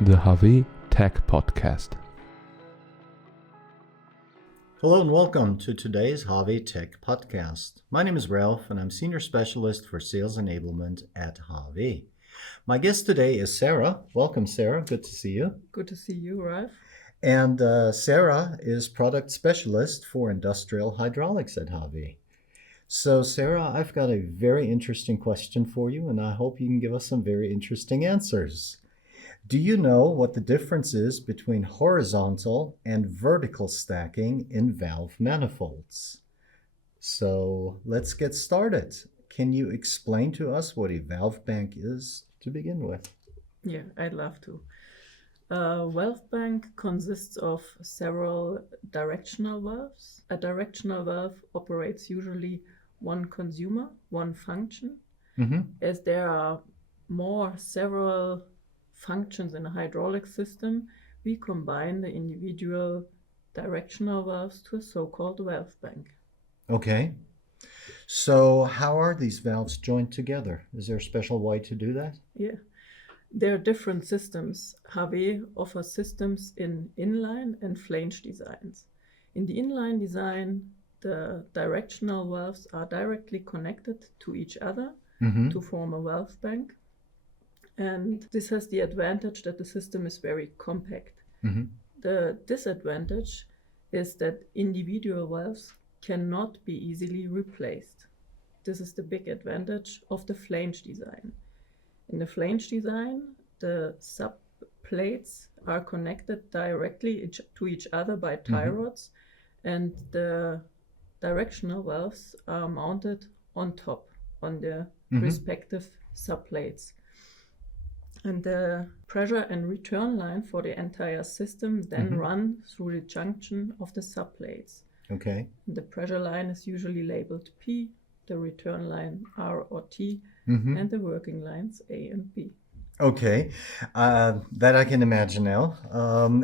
the HAWE Tech Podcast. Hello and welcome to today's HAWE Tech Podcast. My name is Ralph and I'm Senior Specialist for Sales Enablement at HAWE. My guest today is Sarah. Welcome, Sarah. Good to see you. Good to see you, Ralph. And Sarah is Product Specialist for Industrial Hydraulics at HAWE. So, Sarah, I've got a very interesting question for you, and I hope you can give us some very interesting answers. Do you know what the difference is between horizontal and vertical stacking in valve manifolds? So let's get started. Can you explain to us what a valve bank is to begin with? Yeah, I'd love to. A valve bank consists of several directional valves. A directional valve operates usually one consumer, one function. As there are several functions in a hydraulic system, we combine the individual directional valves to a so-called valve bank. Okay. So how are these valves joined together? Is there a special way to do that? Yeah. There are different systems. HAWE offers systems in inline and flange designs. In the inline design, the directional valves are directly connected to each other to form a valve bank. And this has the advantage that the system is very compact. The disadvantage is that individual valves cannot be easily replaced. This is the big advantage of the flange design. In the flange design, the subplates are connected directly to each other by tie rods, and the directional valves are mounted on top on the respective subplates. And the pressure and return line for the entire system then run through the junction of the subplates. Okay. The pressure line is usually labeled P, the return line R or T, and the working lines A and B. Okay, that I can imagine now.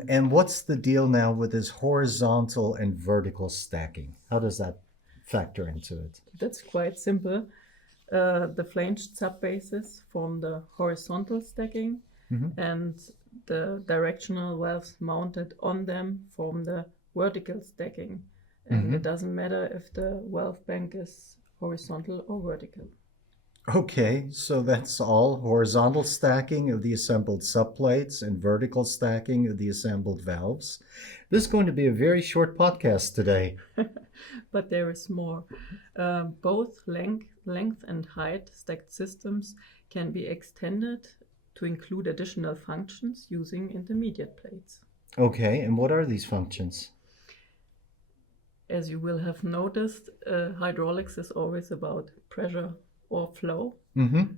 And what's the deal now with this horizontal and vertical stacking? How does that factor into it? That's quite simple. The flanged subbases form the horizontal stacking, and the directional valves mounted on them form the vertical stacking. And it doesn't matter if the valve bank is horizontal or vertical. Okay, so that's all horizontal stacking of the assembled subplates and vertical stacking of the assembled valves. This is going to be a very short podcast today. But there is more. Both length and height stacked systems can be extended to include additional functions using intermediate plates. Okay, and what are these functions? As you will have noticed, hydraulics is always about pressure or flow.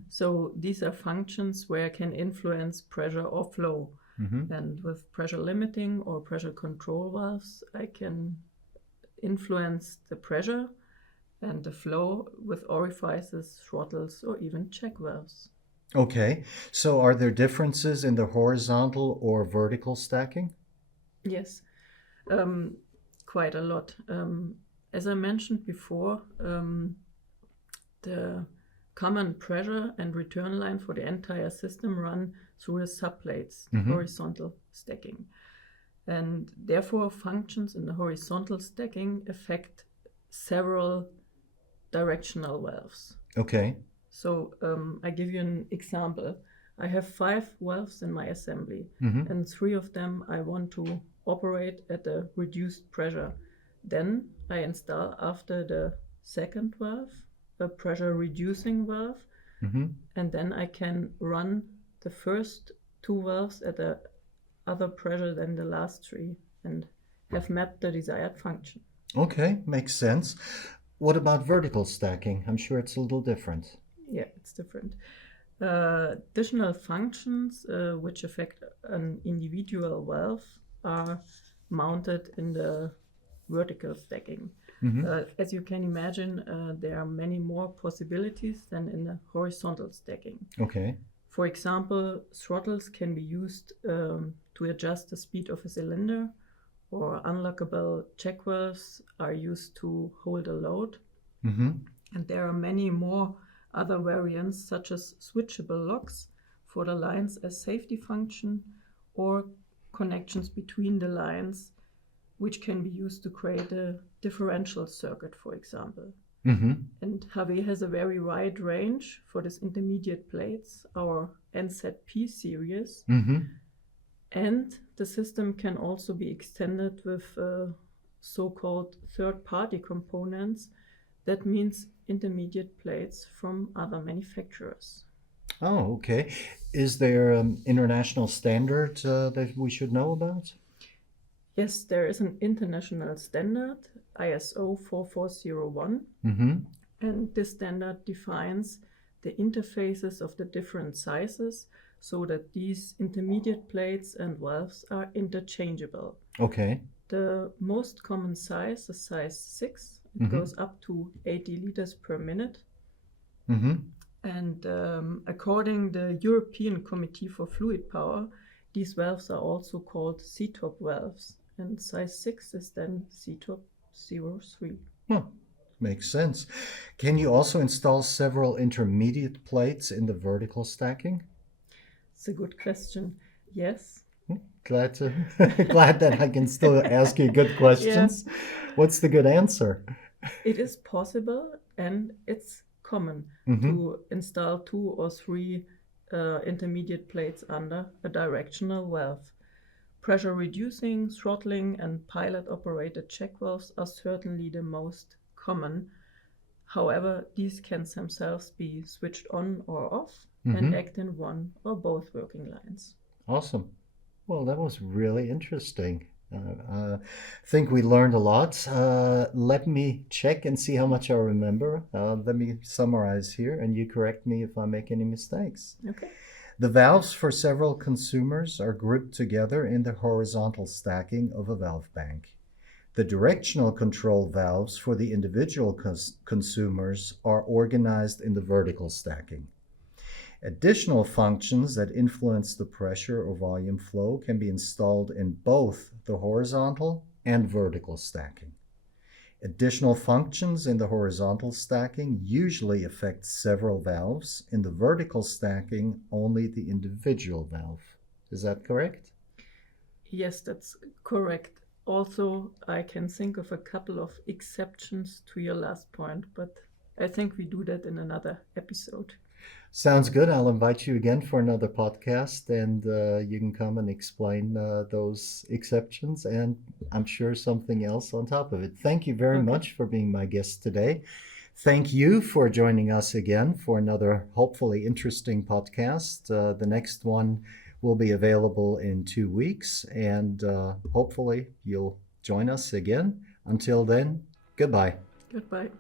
So these are functions where I can influence pressure or flow. And with pressure limiting or pressure control valves, I can influence the pressure and the flow with orifices, throttles, or even check valves. Okay, so are there differences in the horizontal or vertical stacking? Yes, quite a lot. As I mentioned before, the common pressure and return line for the entire system run through the subplates, horizontal stacking. And therefore, functions in the horizontal stacking affect several directional valves. Okay. So I give you an example. I have 5 valves in my assembly, and 3 of them I want to operate at a reduced pressure. Then I install after the second valve a pressure reducing valve, and then I can run the first 2 valves at a other pressure than the last 3 and have mapped the desired function. Okay, makes sense. What about vertical stacking? I'm sure it's a little different. Yeah, it's different. Additional functions which affect an individual valve are mounted in the vertical stacking. As you can imagine, there are many more possibilities than in the horizontal stacking. Okay. For example, throttles can be used to adjust the speed of a cylinder, or unlockable check valves are used to hold a load. And there are many more other variants, such as switchable locks for the lines as safety function, or connections between the lines, which can be used to create a differential circuit, for example. Mm-hmm. And HAWE has a very wide range for these intermediate plates, our NZP series. Mm-hmm. And the system can also be extended with so-called third-party components. That means intermediate plates from other manufacturers. Oh, okay. Is there an international standard that we should know about? Yes, there is an international standard, ISO 4401, Mm-hmm. and this standard defines the interfaces of the different sizes so that these intermediate plates and valves are interchangeable. Okay. The most common size is size 6. It Mm-hmm. goes up to 80 liters per minute. Mm-hmm. And according the European Committee for Fluid Power, these valves are also called C-top valves. And size 6 is then C-top 03. Huh. Makes sense. Can you also install several intermediate plates in the vertical stacking? It's a good question. Yes. Glad that I can still ask you good questions. What's the good answer? It is possible and it's common to install 2 or 3 intermediate plates under a directional valve. Pressure reducing, throttling, and pilot operated check valves are certainly the most common. However, these can themselves be switched on or off and act in one or both working lines. Awesome. Well, that was really interesting. I think we learned a lot. Let me check and see how much I remember. Let me summarize here, and you correct me if I make any mistakes. Okay. The valves for several consumers are grouped together in the horizontal stacking of a valve bank. The directional control valves for the individual consumers are organized in the vertical stacking. Additional functions that influence the pressure or volume flow can be installed in both the horizontal and vertical stacking. Additional functions in the horizontal stacking usually affect several valves. In the vertical stacking, only the individual valve. Is that correct? Yes, that's correct. Also, I can think of a couple of exceptions to your last point, but I think we do that in another episode. Sounds good. I'll invite you again for another podcast, and you can come and explain those exceptions, and I'm sure something else on top of it. Thank you very much for being my guest today. Thank you for joining us again for another hopefully interesting podcast. The next one will be available in 2 weeks, and hopefully you'll join us again. Until then, goodbye. Goodbye.